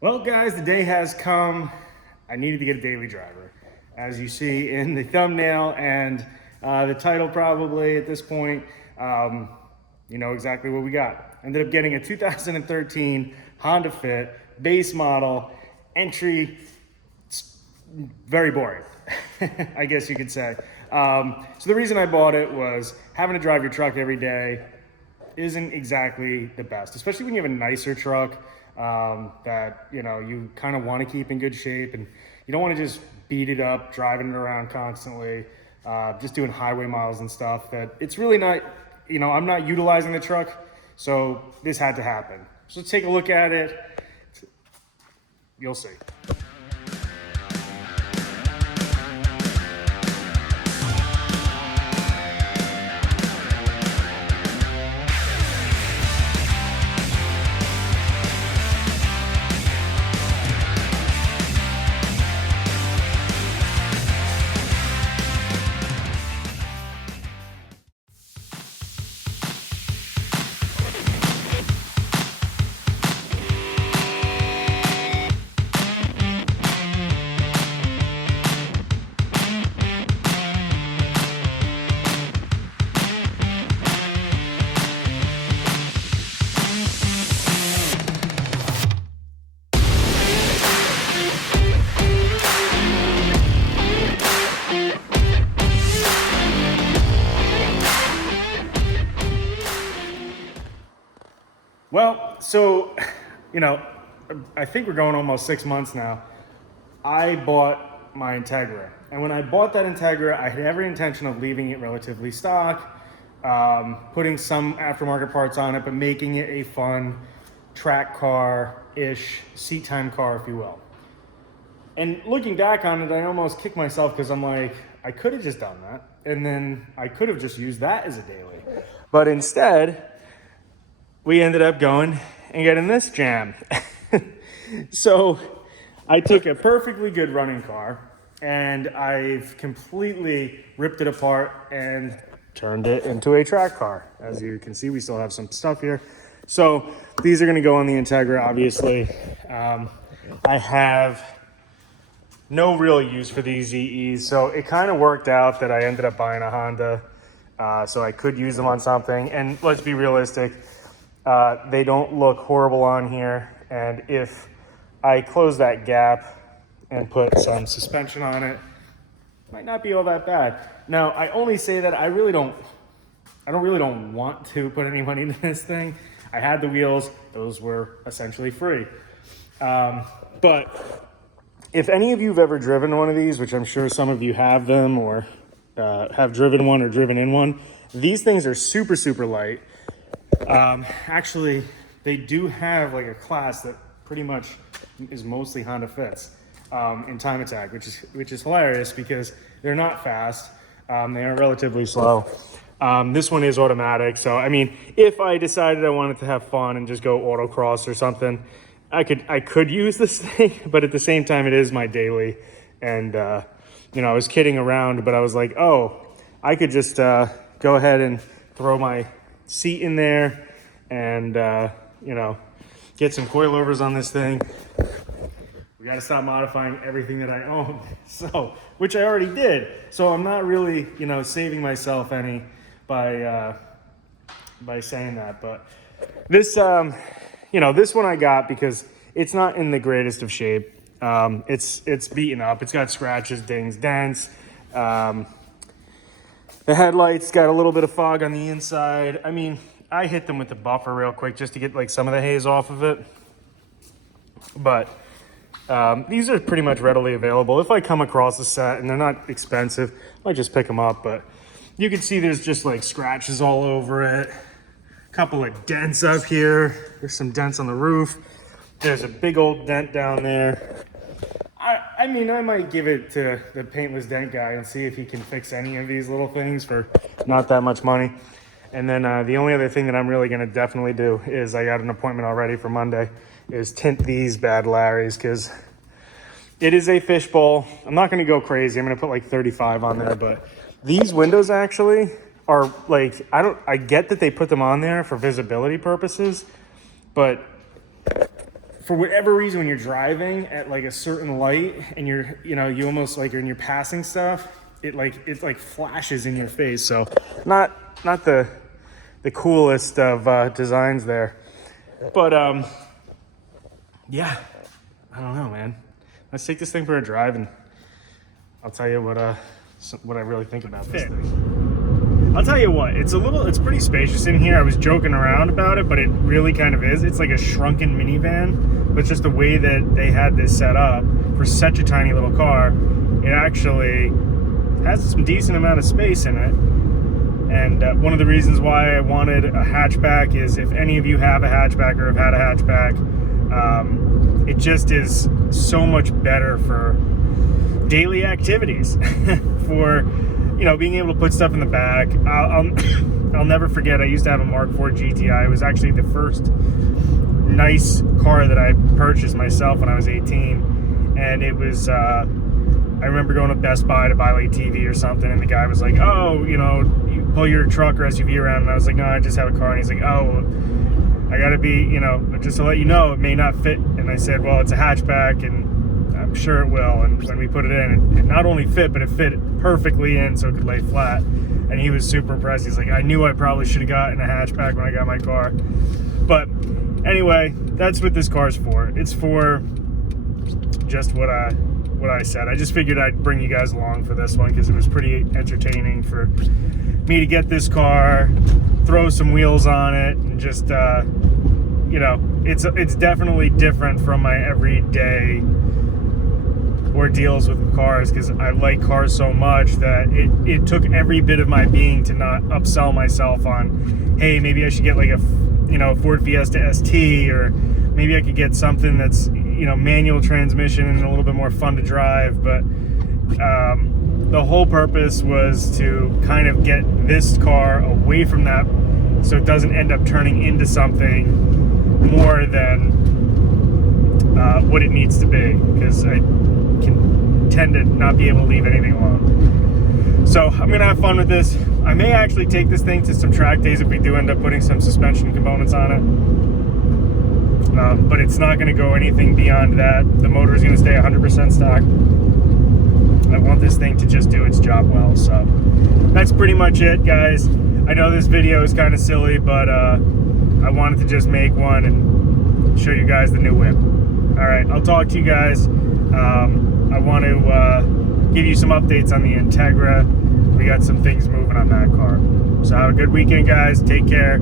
Well, guys, the day has come. I needed to get a daily driver. As you see in the thumbnail and the title, probably at this point, you know exactly what we got. Ended up getting a 2013 Honda Fit base model entry. It's very boring, I guess you could say. So the reason I bought it was having to drive your truck every day isn't exactly the best, especially when you have a nicer truck that you kind of want to keep in good shape, and you don't want to just beat it up driving it around constantly, just doing highway miles and stuff. That it's really not, I'm not utilizing the truck, so this had to happen. So let's take a look at it. You'll see. Well, so, I think we're going almost 6 months now. I bought my Integra. And when I bought that Integra, I had every intention of leaving it relatively stock, putting some aftermarket parts on it, but making it a fun track car-ish, seat time car, if you will. And looking back on it, I almost kicked myself because I'm like, I could have just done that. And then I could have just used that as a daily. But instead, we ended up going and getting this jam. So I took a perfectly good running car and I've completely ripped it apart and turned it into a track car. As you can see, we still have some stuff here. So these are going to go on the Integra, obviously. I have no real use for these ZEs, so it kind of worked out that I ended up buying a Honda, so I could use them on something. And let's be realistic, they don't look horrible on here, and if I close that gap and put some suspension on it, might not be all that bad. Now, I only say that I really don't want to put any money into this thing. I had the wheels; those were essentially free. But if any of you have ever driven one of these, which I'm sure some of you have them or have driven one or driven in one, these things are super, super light. Actually, they do have like a class that pretty much is mostly Honda Fits in time attack, which is hilarious because they're not fast. They are relatively slow. This one is automatic, so I mean, if I decided I wanted to have fun and just go autocross or something, I could use this thing, but at the same time, it is my daily. And I was kidding around, but I was like, oh, I could just go ahead and throw my seat in there and get some coilovers on this thing. We got to stop modifying everything that I own, so which I already did. So I'm not really saving myself any by saying that. But this this one I got because it's not in the greatest of shape. It's beaten up. It's got scratches, dings, dents. The headlights got a little bit of fog on the inside. I mean, I hit them with the buffer real quick just to get like some of the haze off of it. But these are pretty much readily available. If I come across a set, and they're not expensive, I might just pick them up. But you can see there's just like scratches all over it. A couple of dents up here. There's some dents on the roof. There's a big old dent down there. I mean, I might give it to the paintless dent guy and see if he can fix any of these little things for not that much money. And then the only other thing that I'm really going to definitely do is, I got an appointment already for Monday, is tint these bad Larrys, because it is a fishbowl. I'm not going to go crazy. I'm going to put like 35 on there, but these windows actually are like, I get that they put them on there for visibility purposes, but for whatever reason, when you're driving at like a certain light and you almost like you're in your passing stuff, it like flashes in your face. So not the coolest of designs there, but yeah, I don't know, man. Let's take this thing for a drive and I'll tell you what I really think about this thing. I'll tell you what, it's pretty spacious in here. I was joking around about it, but it really kind of is. It's like a shrunken minivan, but just the way that they had this set up for such a tiny little car, it actually has some decent amount of space in it. And one of the reasons why I wanted a hatchback is if any of you have a hatchback or have had a hatchback, it just is so much better for daily activities, for being able to put stuff in the back. I'll never forget, I used to have a Mark IV GTI. It was actually the first nice car that I purchased myself when I was 18, and it was I remember going to Best Buy to buy like a TV or something, and the guy was like, oh, you pull your truck or SUV around, and I was like, no, I just have a car. And he's like, oh, I gotta be, just to let you know, it may not fit. And I said, well, it's a hatchback and I'm sure it will. And when we put it in, it not only fit, but it fit perfectly in so it could lay flat. And he was super impressed. He's like, I knew I probably should have gotten a hatchback when I got my car. But anyway, that's what this car's for. It's for just what I said. I just figured I'd bring you guys along for this one because it was pretty entertaining for me to get this car, throw some wheels on it, and just it's definitely different from my everyday ordeals with cars, because I like cars so much that it took every bit of my being to not upsell myself on, hey, maybe I should get like a Ford Fiesta ST, or maybe I could get something that's manual transmission and a little bit more fun to drive. But the whole purpose was to kind of get this car away from that, so it doesn't end up turning into something more than what it needs to be, because I can tend to not be able to leave anything alone. So I'm gonna have fun with this. I may actually take this thing to some track days if we do end up putting some suspension components on it, but it's not gonna go anything beyond that. The motor is gonna stay 100% stock. I want this thing to just do its job well. So that's pretty much it, guys. I know this video is kind of silly, but I wanted to just make one and show you guys the new whip. All right, I'll talk to you guys. I want to give you some updates on the Integra. We got some things moving on that car. So have a good weekend, guys. Take care.